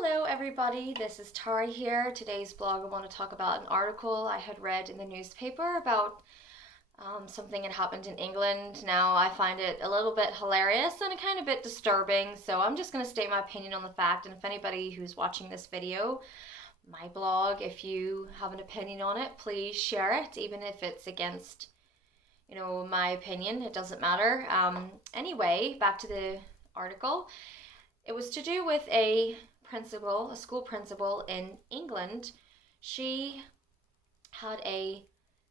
Hello everybody, this is Tari here. Today's blog I want to talk about an article I had read in the newspaper about something that happened in England. Now I find it a little bit hilarious and a kind of bit disturbing, so I'm just going to state my opinion on the fact, and if anybody who's watching this video, my blog, if you have an opinion on it, please share it, even if it's against, my opinion, it doesn't matter. Anyway, back to the article. It was to do with a school principal in England. She had a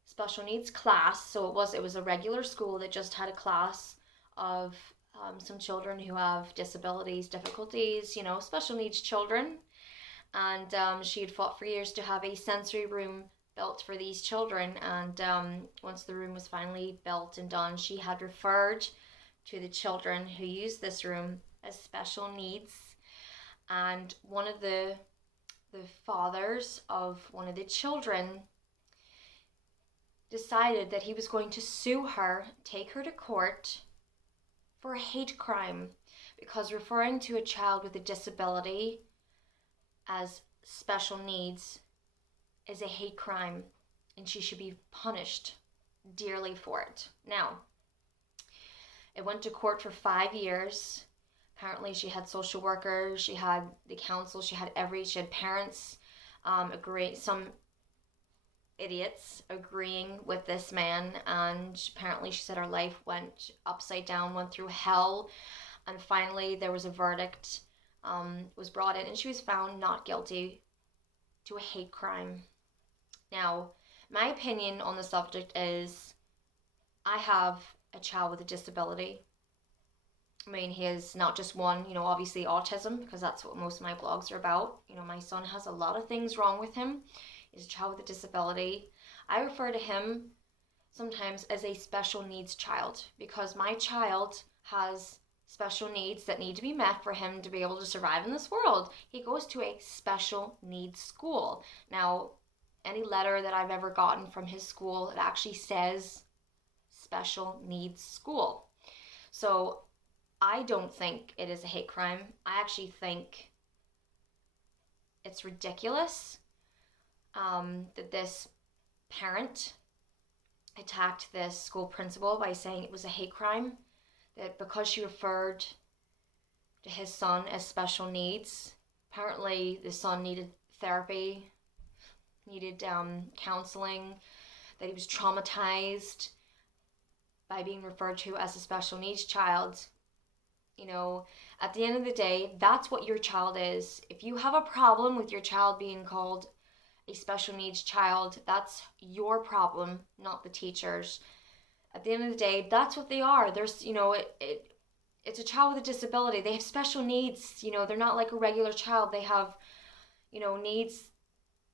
special needs class, so it was a regular school that just had a class of some children who have disabilities, difficulties, special needs children. And she had fought for years to have a sensory room built for these children. And once the room was finally built and done, she had referred to the children who used this room as special needs. And one of the fathers of one of the children decided that he was going to sue her, take her to court for a hate crime, because referring to a child with a disability as special needs is a hate crime, and she should be punished dearly for it. Now, it went to court for 5 years. Apparently she had social workers, she had the council, she had parents agree, some idiots agreeing with this man, and apparently she said her life went upside down, went through hell, and finally there was a verdict, was brought in, and she was found not guilty to a hate crime. Now, my opinion on the subject is, I have a child with a disability. I mean, he is not just one, obviously autism, because that's what most of my blogs are about. My son has a lot of things wrong with him. He's a child with a disability. I refer to him sometimes as a special needs child, because my child has special needs that need to be met for him to be able to survive in this world. He goes to a special needs school. Now, any letter that I've ever gotten from his school, it actually says special needs school. So I don't think it is a hate crime. I actually think it's ridiculous that this parent attacked this school principal by saying it was a hate crime, that because she referred to his son as special needs, apparently the son needed therapy, needed counseling, that he was traumatized by being referred to as a special needs child. At the end of the day, that's what your child is. If you have a problem with your child being called a special needs child, that's your problem, not the teacher's. At the end of the day, that's what they are. There's, it's a child with a disability. They have special needs. They're not like a regular child. They have, needs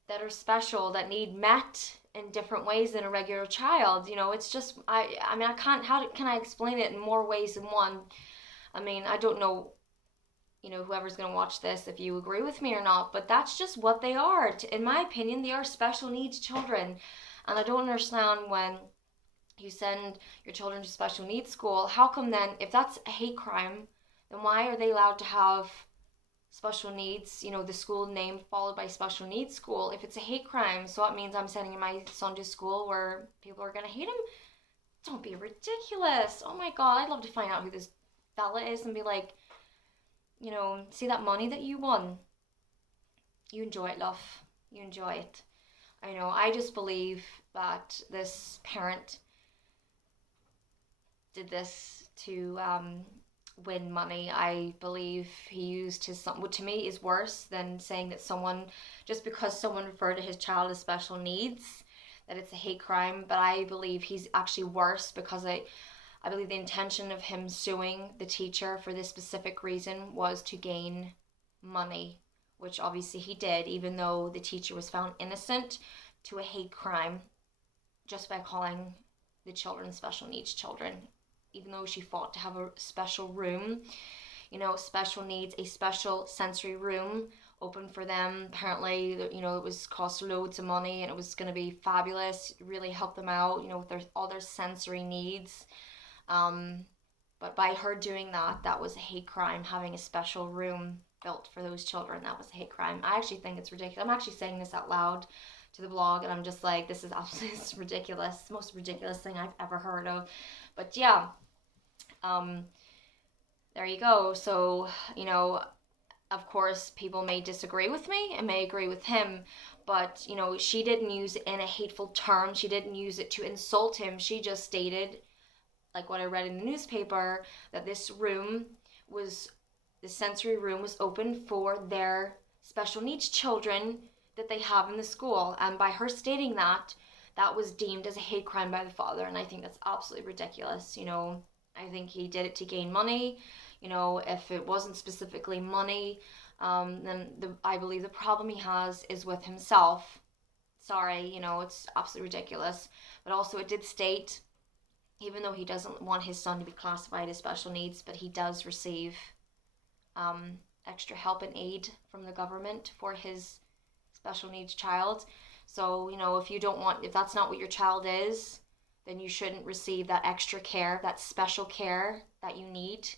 that are special, that need met in different ways than a regular child. It's just, how can I explain it in more ways than one? I don't know, whoever's going to watch this, if you agree with me or not, but that's just what they are. In my opinion, they are special needs children. And I don't understand when you send your children to special needs school, how come then, if that's a hate crime, then why are they allowed to have special needs, the school name followed by special needs school, if it's a hate crime? So it means I'm sending my son to school where people are going to hate him? Don't be ridiculous. Oh my God, I'd love to find out who this fella is and be like, see that money that you won? You enjoy it, love. You enjoy it. I just believe that this parent did this to win money. I believe he used his son, which to me is worse than saying that just because someone referred to his child as special needs, that it's a hate crime. But I believe he's actually worse, because I believe the intention of him suing the teacher for this specific reason was to gain money, which obviously he did, even though the teacher was found innocent to a hate crime just by calling the children special needs children, even though she fought to have a special room, special needs, a special sensory room open for them. Apparently, it was cost loads of money, and it was going to be fabulous, really help them out, with all their sensory needs. But by her doing that, that was a hate crime, having a special room built for those children, that was a hate crime. I actually think it's ridiculous. I'm actually saying this out loud to the blog, and I'm just like, this is absolutely ridiculous. It's the most ridiculous thing I've ever heard of. But yeah, there you go. So, you know, of course, people may disagree with me and may agree with him, but, you know, she didn't use it in a hateful term. She didn't use it to insult him. She just stated, like what I read in the newspaper, that this room was, the sensory room was open for their special needs children that they have in the school. And by her stating that, that was deemed as a hate crime by the father. And I think that's absolutely ridiculous. You know, I think he did it to gain money. You know, if it wasn't specifically money, then I believe the problem he has is with himself. Sorry, you know, it's absolutely ridiculous. But also it did state, even though he doesn't want his son to be classified as special needs, but he does receive extra help and aid from the government for his special needs child. So, you know, if that's not what your child is, then you shouldn't receive that extra care, that special care that you need,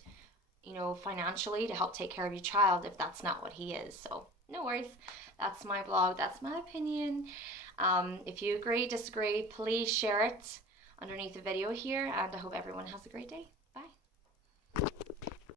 you know, financially to help take care of your child if that's not what he is. So, no worries. That's my blog. That's my opinion. If you agree, disagree, please share it underneath the video here, and I hope everyone has a great day.